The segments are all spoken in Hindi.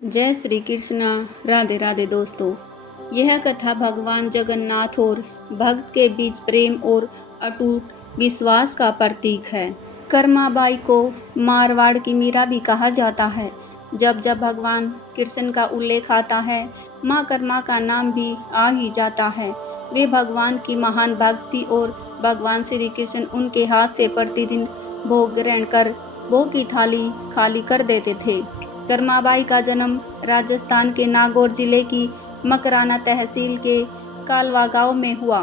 जय श्री कृष्णा। राधे राधे दोस्तों। यह कथा भगवान जगन्नाथ और भक्त के बीच प्रेम और अटूट विश्वास का प्रतीक है। कर्माबाई को मारवाड़ की मीरा भी कहा जाता है। जब जब भगवान कृष्ण का उल्लेख आता है, माँ कर्मा का नाम भी आ ही जाता है। वे भगवान की महान भक्ति और भगवान श्री कृष्ण उनके हाथ से प्रतिदिन भोग ग्रहण कर भोग की थाली खाली कर देते थे। कर्माबाई का जन्म राजस्थान के नागौर जिले की मकराना तहसील के कालवा गांव में हुआ।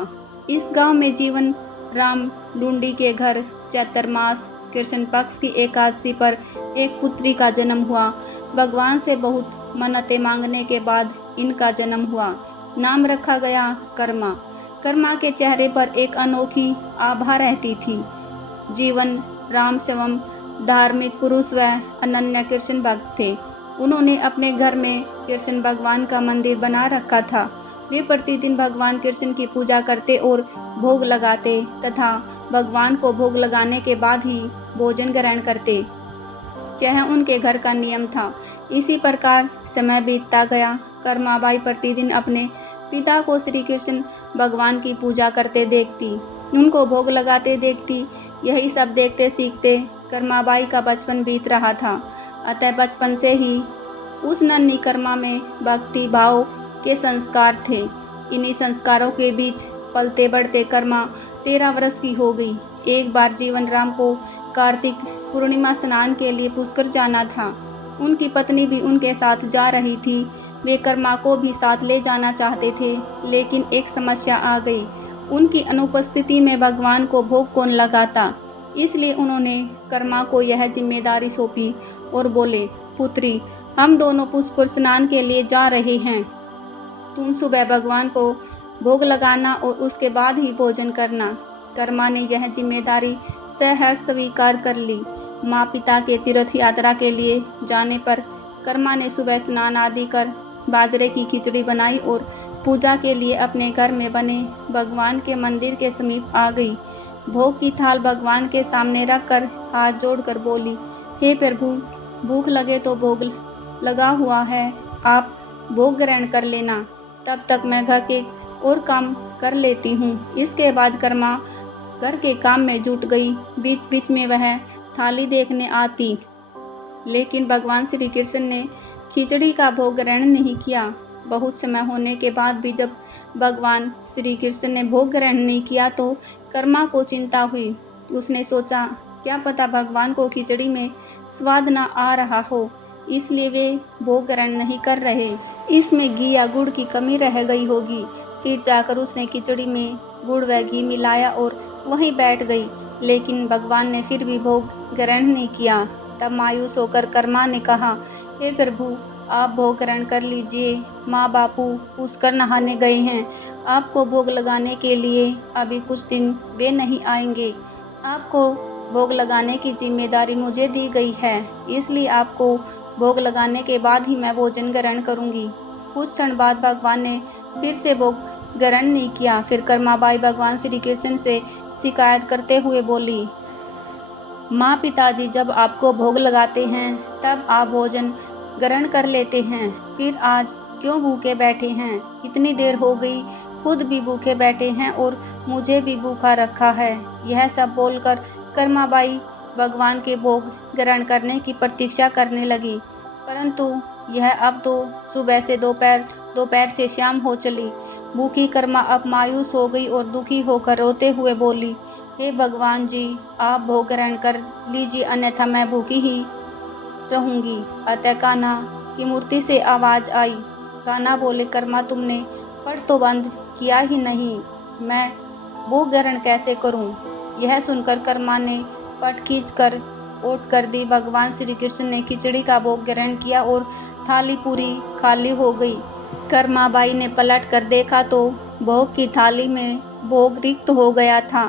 इस गांव में जीवन राम लुंडी के घर चैत्र मास कृष्ण पक्ष की एकादशी पर एक पुत्री का जन्म हुआ। भगवान से बहुत मन्नतें मांगने के बाद इनका जन्म हुआ। नाम रखा गया कर्मा। कर्मा के चेहरे पर एक अनोखी आभा रहती थी। जीवन राम स्वयं धार्मिक पुरुष व अनन्य कृष्ण भक्त थे। उन्होंने अपने घर में कृष्ण भगवान का मंदिर बना रखा था। वे प्रतिदिन भगवान कृष्ण की पूजा करते और भोग लगाते तथा भगवान को भोग लगाने के बाद ही भोजन ग्रहण करते। यह उनके घर का नियम था। इसी प्रकार समय बीतता गया। कर्माबाई प्रतिदिन अपने पिता को श्री कृष्ण भगवान की पूजा करते देखती, उनको भोग लगाते देखती। यही सब देखते सीखते कर्माबाई का बचपन बीत रहा था। अतः बचपन से ही उस नन्ही कर्मा में भक्ति भाव के संस्कार थे। इन्हीं संस्कारों के बीच पलते बढ़ते कर्मा 13 वर्ष की हो गई। एक बार जीवन राम को कार्तिक पूर्णिमा स्नान के लिए पुष्कर जाना था। उनकी पत्नी भी उनके साथ जा रही थी। वे कर्मा को भी साथ ले जाना चाहते थे, लेकिन एक समस्या आ गई। उनकी अनुपस्थिति में भगवान को भोग कौन लगाता। इसलिए उन्होंने कर्मा को यह जिम्मेदारी सौंपी और बोले, पुत्री, हम दोनों पुष्कर स्नान के लिए जा रहे हैं। तुम सुबह भगवान को भोग लगाना और उसके बाद ही भोजन करना। कर्मा ने यह जिम्मेदारी सहर्ष स्वीकार कर ली। माँ पिता के तीर्थ यात्रा के लिए जाने पर कर्मा ने सुबह स्नान आदि कर बाजरे की खिचड़ी बनाई और पूजा के लिए अपने घर में बने भगवान के मंदिर के समीप आ गई। भोग की थाल भगवान के सामने रखकर हाथ जोड़कर बोली, हे प्रभु, भूख लगे तो भोग लगा हुआ है, आप भोग ग्रहण कर लेना। तब तक मैं घर के और काम कर लेती हूँ। इसके बाद कर्मा घर के काम में जुट गई। बीच बीच में वह थाली देखने आती, लेकिन भगवान श्री कृष्ण ने खिचड़ी का भोग ग्रहण नहीं किया। बहुत समय होने के बाद भी जब भगवान श्री कृष्ण ने भोग ग्रहण नहीं किया तो कर्मा को चिंता हुई। उसने सोचा, क्या पता भगवान को खिचड़ी में स्वाद न आ रहा हो, इसलिए वे भोग ग्रहण नहीं कर रहे। इसमें घी या गुड़ की कमी रह गई होगी। फिर जाकर उसने खिचड़ी में गुड़ व घी मिलाया और वहीं बैठ गई, लेकिन भगवान ने फिर भी भोग ग्रहण नहीं किया। तब मायूस होकर कर्मा ने कहा, हे प्रभु, आप भोग ग्रहण कर लीजिए। माँ बापू पुष्कर नहाने गए हैं। आपको भोग लगाने के लिए अभी कुछ दिन वे नहीं आएंगे। आपको भोग लगाने की जिम्मेदारी मुझे दी गई है, इसलिए आपको भोग लगाने के बाद ही मैं भोजन ग्रहण करूंगी। कुछ क्षण बाद भगवान ने फिर से भोग ग्रहण नहीं किया। फिर कर्माबाई भगवान श्री कृष्ण से शिकायत करते हुए बोली, माँ पिताजी जब आपको भोग लगाते हैं तब आप भोजन ग्रहण कर लेते हैं, फिर आज क्यों भूखे बैठे हैं। इतनी देर हो गई, खुद भी भूखे बैठे हैं और मुझे भी भूखा रखा है। यह सब बोलकर कर्माबाई भगवान के भोग ग्रहण करने की प्रतीक्षा करने लगी, परंतु यह अब तो सुबह से दोपहर से शाम हो चली। भूखी कर्मा अब मायूस हो गई और दुखी होकर रोते हुए बोली, हे भगवान जी, आप भोग ग्रहण कर लीजिए, अन्यथा मैं भूखी ही रहूंगी। अतः कान्हा की मूर्ति से आवाज़ आई। कान्हा बोले, कर्मा, तुमने पट तो बंद किया ही नहीं, मैं भोग ग्रहण कैसे करूं। यह सुनकर कर्मा ने पट खींचकर ओट कर दी। भगवान श्री कृष्ण ने खिचड़ी का भोग ग्रहण किया और थाली पूरी खाली हो गई। कर्माबाई ने पलट कर देखा तो भोग की थाली में भोग रिक्त हो गया था।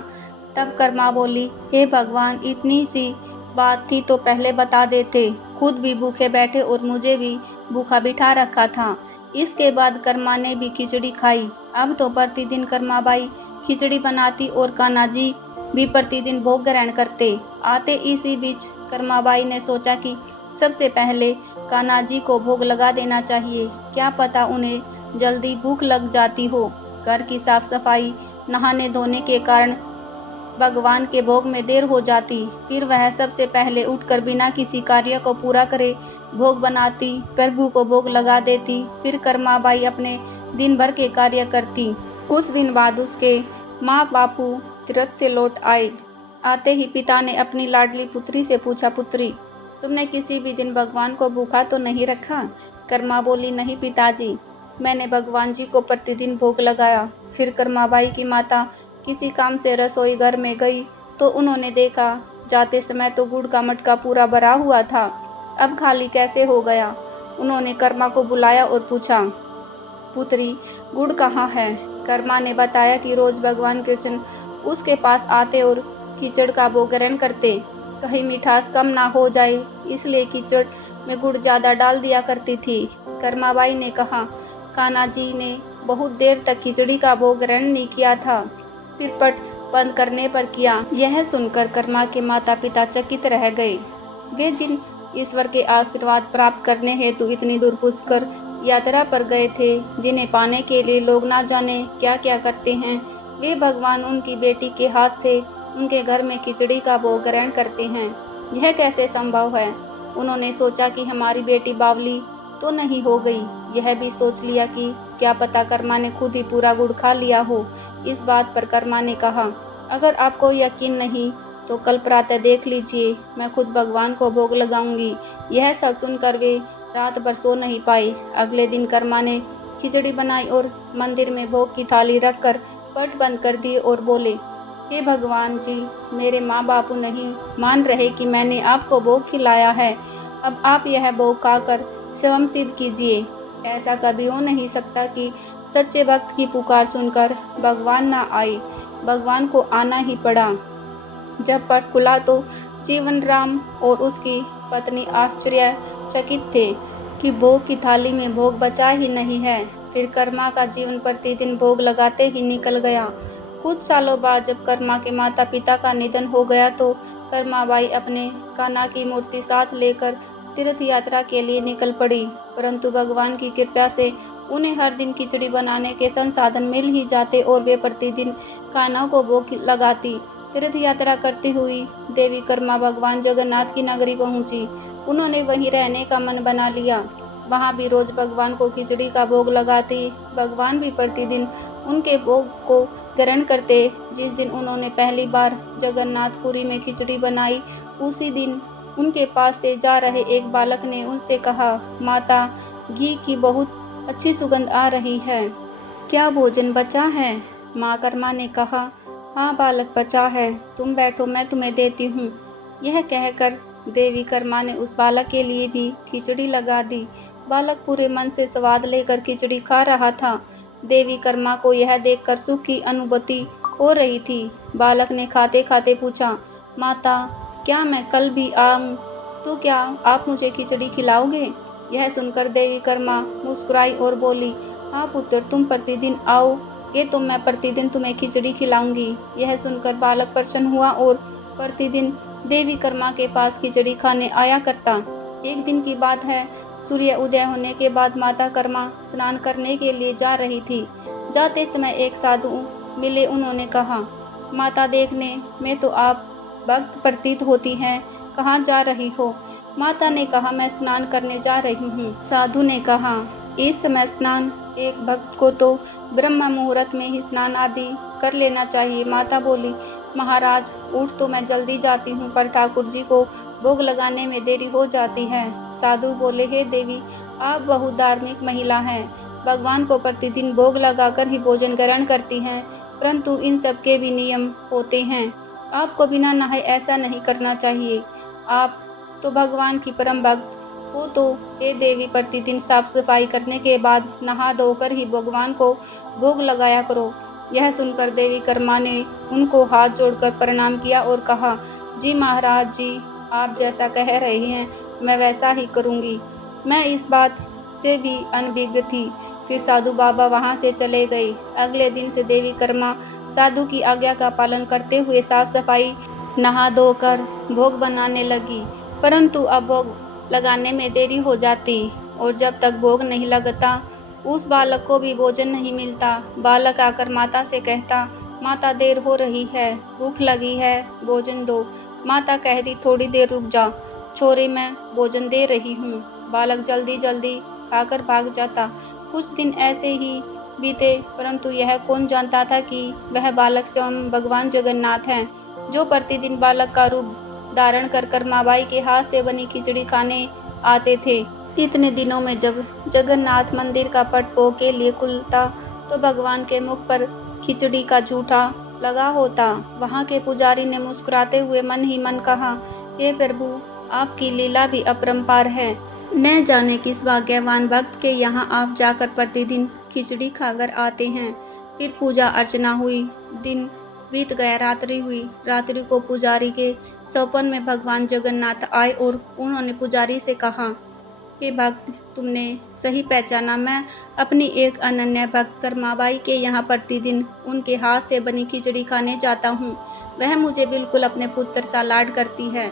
तब कर्मा बोली, हे भगवान, इतनी सी बात थी तो पहले बता देते। खुद भी भूखे बैठे और मुझे भी भूखा बिठा रखा था। इसके बाद कर्मा ने भी खिचड़ी खाई। अब तो प्रतिदिन कर्माबाई खिचड़ी बनाती और कान्हा जी भी प्रतिदिन भोग ग्रहण करते आते। इसी बीच कर्माबाई ने सोचा कि सबसे पहले कान्हा जी को भोग लगा देना चाहिए, क्या पता उन्हें जल्दी भूख लग जाती हो। घर की साफ सफाई, नहाने धोने के कारण भगवान के भोग में देर हो जाती। फिर वह सबसे पहले उठकर बिना किसी कार्य को पूरा करे भोग बनाती, प्रभु को भोग लगा देती। फिर कर्माबाई अपने दिन भर के कार्य करती। कुछ दिन बाद उसके माँ बापू तीर्थ से लौट आए। आते ही पिता ने अपनी लाडली पुत्री से पूछा, पुत्री, तुमने किसी भी दिन भगवान को भूखा तो नहीं रखा? कर्मा बोली, नहीं पिताजी, मैंने भगवान जी को प्रतिदिन भोग लगाया। फिर कर्माबाई की माता किसी काम से रसोई घर में गई तो उन्होंने देखा जाते समय तो गुड़ का मटका पूरा भरा हुआ था, अब खाली कैसे हो गया। उन्होंने कर्मा को बुलाया और पूछा, पुत्री, गुड़ कहाँ है? कर्मा ने बताया कि रोज भगवान कृष्ण उसके पास आते और कीचड़ का भोग ग्रहण करते, कहीं मिठास कम ना हो जाए इसलिए कीचड़ में गुड़ ज़्यादा डाल दिया करती थी। कर्माबाई ने कहा, कान्हा जी ने बहुत देर तक खिचड़ी का भोग ग्रहण नहीं किया था, फिर पट बंद करने पर किया। यह सुनकर कर्मा के माता पिता चकित रह गए। वे जिन ईश्वर के आशीर्वाद प्राप्त करने हेतु इतनी दूर पुष्कर यात्रा पर गए थे, जिन्हें पाने के लिए लोग ना जाने क्या क्या करते हैं, वे भगवान उनकी बेटी के हाथ से उनके घर में खिचड़ी का भोग ग्रहण करते हैं। यह कैसे संभव है? उन्होंने सोचा कि हमारी बेटी बावली तो नहीं हो गई। यह भी सोच लिया कि क्या पता कर्मा ने खुद ही पूरा गुड़ खा लिया हो। इस बात पर कर्मा ने कहा, अगर आपको यकीन नहीं तो कल प्रातः देख लीजिए, मैं खुद भगवान को भोग लगाऊंगी। यह सब सुनकर वे रात भर सो नहीं पाए। अगले दिन कर्मा ने खिचड़ी बनाई और मंदिर में भोग की थाली रखकर पट बंद कर दिए और बोले, हे भगवान जी, मेरे माँ बापू नहीं मान रहे कि मैंने आपको भोग खिलाया है, अब आप यह भोग खाकर स्वयं सिद्ध कीजिए। ऐसा कभी हो नहीं सकता कि सच्चे भक्त की पुकार सुनकर भगवान ना आए। भगवान को आना ही पड़ा। जब पट खुला तो जीवन राम और उसकी पत्नी आश्चर्यचकित थे कि भोग की थाली में भोग बचा ही नहीं है। फिर कर्मा का जीवन प्रतिदिन भोग लगाते ही निकल गया। कुछ सालों बाद जब कर्मा के माता पिता का निधन हो गया तो कर्माबाई अपने कान्हा की मूर्ति साथ लेकर तीर्थ यात्रा के लिए निकल पड़ी। परंतु भगवान की कृपा से उन्हें हर दिन खिचड़ी बनाने के संसाधन मिल ही जाते और वे प्रतिदिन कान्हा को भोग लगाती। तीर्थ यात्रा करती हुई देवी कर्मा भगवान जगन्नाथ की नगरी पहुंची। उन्होंने वहीं रहने का मन बना लिया। वहां भी रोज भगवान को खिचड़ी का भोग लगाती। भगवान भी प्रतिदिन उनके भोग को ग्रहण करते। जिस दिन उन्होंने पहली बार जगन्नाथपुरी में खिचड़ी बनाई, उसी दिन उनके पास से जा रहे एक बालक ने उनसे कहा, माता, घी की बहुत अच्छी सुगंध आ रही है, क्या भोजन बचा है? माँ कर्मा ने कहा, हाँ बालक, बचा है, तुम बैठो, मैं तुम्हें देती हूँ। यह कहकर देवी कर्मा ने उस बालक के लिए भी खिचड़ी लगा दी। बालक पूरे मन से स्वाद लेकर खिचड़ी खा रहा था। देवी कर्मा को यह देखकर सुख की अनुभूति हो रही थी। बालक ने खाते खाते पूछा, माता, क्या मैं कल भी आऊँ तो क्या आप मुझे खिचड़ी खिलाओगे? यह सुनकर देवी कर्मा मुस्कुराई और बोली, हाँ पुत्र, तुम प्रतिदिन आओगे तो मैं प्रतिदिन तुम्हें खिचड़ी खिलाऊंगी। यह सुनकर बालक प्रसन्न हुआ और प्रतिदिन देवी कर्मा के पास खिचड़ी खाने आया करता। एक दिन की बात है, सूर्य उदय होने के बाद माता कर्मा स्नान करने के लिए जा रही थी। जाते समय एक साधु मिले। उन्होंने कहा, माता, देखने में तो आप भक्त प्रतीत होती हैं, कहाँ जा रही हो? माता ने कहा, मैं स्नान करने जा रही हूँ। साधु ने कहा, इस समय स्नान? एक भक्त को तो ब्रह्म मुहूर्त में ही स्नान आदि कर लेना चाहिए। माता बोली, महाराज, उठ तो मैं जल्दी जाती हूँ, पर ठाकुर जी को भोग लगाने में देरी हो जाती है। साधु बोले, हे देवी, आप बहुत धार्मिक महिला हैं, भगवान को प्रतिदिन भोग लगाकर ही भोजन ग्रहण करती हैं, परंतु इन सब के भी नियम होते हैं। आपको बिना नहाए ऐसा नहीं करना चाहिए। आप तो भगवान की परम भक्त हो, तो हे देवी, प्रतिदिन साफ सफाई करने के बाद नहा धोकर ही भगवान को भोग लगाया करो। यह सुनकर देवी कर्मा ने उनको हाथ जोड़कर प्रणाम किया और कहा, जी महाराज जी, आप जैसा कह रहे हैं मैं वैसा ही करूँगी। मैं इस बात से भी अनभिज्ञ थी। फिर साधु बाबा वहाँ से चले गए। अगले दिन से देवी कर्मा साधु की आज्ञा का पालन करते हुए साफ सफाई, नहा धोकर भोग बनाने लगी। परंतु अब भोग लगाने में देरी हो जाती और जब तक भोग नहीं लगता उस बालक को भी भोजन नहीं मिलता। बालक आकर माता से कहता, माता देर हो रही है, भूख लगी है, भोजन दो। माता कहती, थोड़ी देर रुक जा छोरे, मैं भोजन दे रही हूँ। बालक जल्दी जल्दी खाकर भाग जाता। कुछ दिन ऐसे ही बीते, परंतु यह कौन जानता था कि वह बालक स्वयं भगवान जगन्नाथ हैं, जो प्रतिदिन बालक का रूप धारण कर माबाई के हाथ से बनी खिचड़ी खाने आते थे। इतने दिनों में जब जगन्नाथ मंदिर का पट भोग के लिए खुलता तो भगवान के मुख पर खिचड़ी का जूठा लगा होता। वहाँ के पुजारी ने मुस्कुराते हुए मन ही मन कहा, हे प्रभु, आपकी लीला भी अपरंपार है। न जाने किस भाग्यवान भक्त के यहाँ आप जाकर प्रतिदिन खिचड़ी खाकर आते हैं। फिर पूजा अर्चना हुई, दिन बीत गया, रात्रि हुई। रात्रि को पुजारी के सौपन में भगवान जगन्नाथ आए और उन्होंने पुजारी से कहा, हे भक्त, तुमने सही पहचाना। मैं अपनी एक अनन्य भक्त कर्माबाई के यहाँ प्रतिदिन उनके हाथ से बनी खिचड़ी खाने जाता हूँ। वह मुझे बिल्कुल अपने पुत्र सा लाड करती है।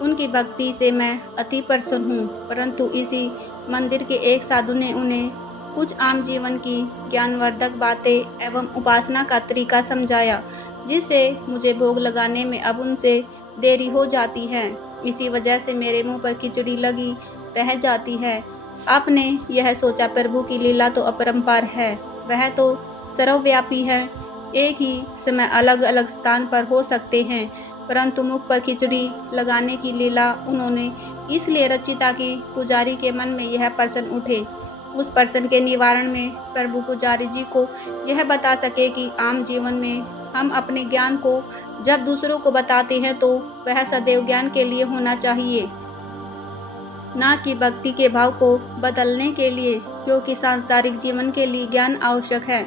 उनकी भक्ति से मैं अति प्रसन्न हूँ। परंतु इसी मंदिर के एक साधु ने उन्हें कुछ आम जीवन की ज्ञानवर्धक बातें एवं उपासना का तरीका समझाया, जिससे मुझे भोग लगाने में अब उनसे देरी हो जाती है। इसी वजह से मेरे मुंह पर खिचड़ी लगी रह जाती है। आपने यह सोचा, प्रभु की लीला तो अपरंपार है, वह तो सर्वव्यापी है। एक ही समय अलग अलग स्थान पर हो सकते हैं, परंतु मुख पर खिचड़ी लगाने की लीला उन्होंने इसलिए रची ताकि पुजारी के मन में यह प्रश्न उठे। उस प्रश्न के निवारण में प्रभु पुजारी जी को यह बता सके कि आम जीवन में हम अपने ज्ञान को जब दूसरों को बताते हैं तो वह सदैव ज्ञान के लिए होना चाहिए, ना कि भक्ति के भाव को बदलने के लिए, क्योंकि सांसारिक जीवन के लिए ज्ञान आवश्यक है।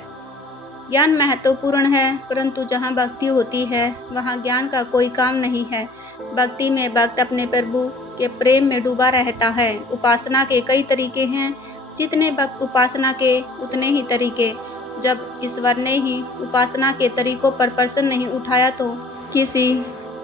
ज्ञान महत्वपूर्ण है, परंतु जहाँ भक्ति होती है वहाँ ज्ञान का कोई काम नहीं है। भक्ति में भक्त अपने प्रभु के प्रेम में डूबा रहता है। उपासना के कई तरीके हैं, जितने भक्त उपासना के उतने ही तरीके। जब ईश्वर ने ही उपासना के तरीकों पर प्रश्न नहीं उठाया तो किसी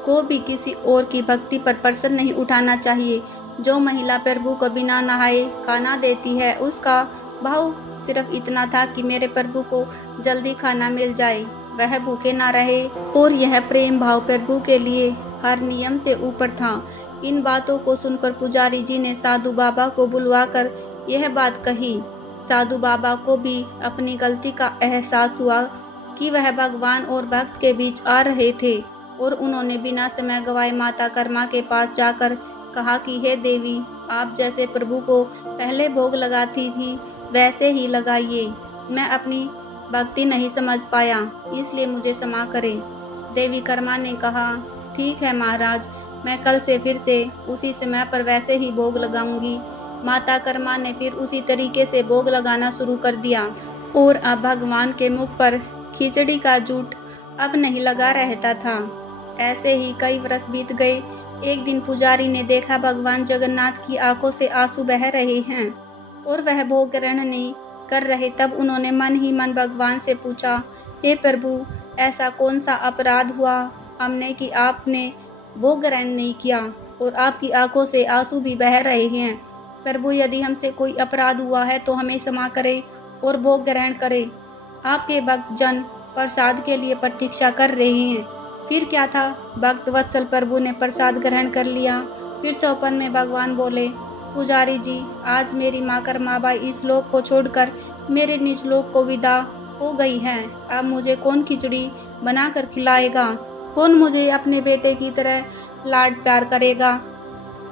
को भी किसी और की भक्ति पर प्रश्न नहीं उठाना चाहिए। जो महिला प्रभु को बिना नहाए खाना देती है, उसका भाव सिर्फ इतना था कि मेरे प्रभु को जल्दी खाना मिल जाए, वह भूखे ना रहे। और यह प्रेम भाव प्रभु के लिए हर नियम से ऊपर था। इन बातों को सुनकर पुजारी जी ने साधु बाबा को बुलवाकर यह बात कही। साधु बाबा को भी अपनी गलती का एहसास हुआ कि वह भगवान और भक्त के बीच आ रहे थे, और उन्होंने बिना समय गवाए माता कर्मा के पास जाकर कहा कि हे देवी, आप जैसे प्रभु को पहले भोग लगाती थी वैसे ही लगाइए। मैं अपनी भक्ति नहीं समझ पाया, इसलिए मुझे क्षमा करें। देवी कर्मा ने कहा, ठीक है महाराज, मैं कल से फिर से उसी समय पर वैसे ही भोग लगाऊंगी। माता कर्मा ने फिर उसी तरीके से भोग लगाना शुरू कर दिया, और अब भगवान के मुख पर खिचड़ी का जूठ अब नहीं लगा रहता था। ऐसे ही कई वर्ष बीत गए। एक दिन पुजारी ने देखा भगवान जगन्नाथ की आंखों से आंसू बह रहे हैं और वह भोग ग्रहण नहीं कर रहे। तब उन्होंने मन ही मन भगवान से पूछा, हे प्रभु, ऐसा कौन सा अपराध हुआ हमने कि आपने भोग ग्रहण नहीं किया और आपकी आंखों से आंसू भी बह रहे हैं। प्रभु, यदि हमसे कोई अपराध हुआ है तो हमें क्षमा करें और भोग ग्रहण करें। आपके भक्त जन प्रसाद के लिए प्रतीक्षा कर रहे हैं। फिर क्या था, भक्त वत्सल प्रभु ने प्रसाद ग्रहण कर लिया। फिर सौपन में भगवान बोले, पुजारी जी, आज मेरी माँ कर्माबाई इस लोक को छोड़कर मेरे निज लोक को विदा हो गई है। अब मुझे कौन खिचड़ी बनाकर खिलाएगा, कौन मुझे अपने बेटे की तरह लाड प्यार करेगा।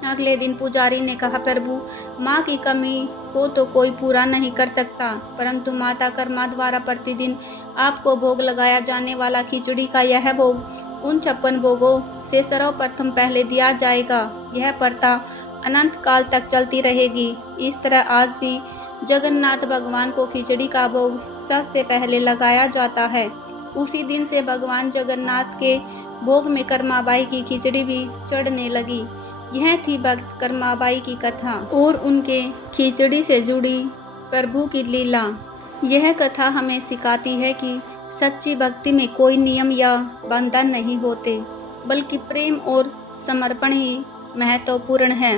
अगले दिन पुजारी ने कहा, प्रभु, माँ की कमी को तो कोई पूरा नहीं कर सकता, परंतु माता कर्मा द्वारा प्रतिदिन आपको भोग लगाया जाने वाला खिचड़ी का यह भोग उन 56 भोगों से सर्वप्रथम पहले दिया जाएगा। यह प्रथा अनंत काल तक चलती रहेगी। इस तरह आज भी जगन्नाथ भगवान को खिचड़ी का भोग सबसे पहले लगाया जाता है। उसी दिन से भगवान जगन्नाथ के भोग में कर्माबाई की खिचड़ी भी चढ़ने लगी। यह थी भक्त कर्माबाई की कथा और उनके खिचड़ी से जुड़ी प्रभु की लीला। यह कथा हमें सिखाती है कि सच्ची भक्ति में कोई नियम या बंधन नहीं होते, बल्कि प्रेम और समर्पण ही महत्वपूर्ण है।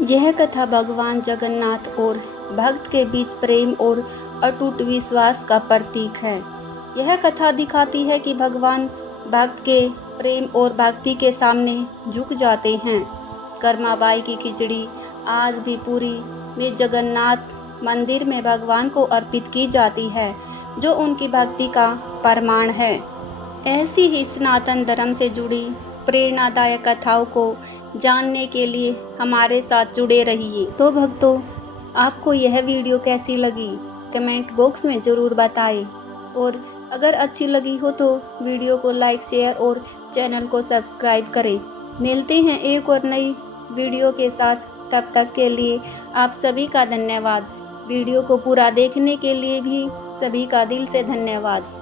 यह कथा भगवान जगन्नाथ और भक्त के बीच प्रेम और अटूट विश्वास का प्रतीक है। यह कथा दिखाती है कि भगवान भक्त के प्रेम और भक्ति के सामने झुक जाते हैं। कर्माबाई की खिचड़ी आज भी पुरी में जगन्नाथ मंदिर में भगवान को अर्पित की जाती है, जो उनकी भक्ति का प्रमाण है। ऐसी ही सनातन धर्म से जुड़ी प्रेरणादायक कथाओं को जानने के लिए हमारे साथ जुड़े रहिए। तो भक्तों, आपको यह वीडियो कैसी लगी कमेंट बॉक्स में ज़रूर बताएं, और अगर अच्छी लगी हो तो वीडियो को लाइक, शेयर और चैनल को सब्सक्राइब करें। मिलते हैं एक और नई वीडियो के साथ, तब तक के लिए आप सभी का धन्यवाद। वीडियो को पूरा देखने के लिए भी सभी का दिल से धन्यवाद।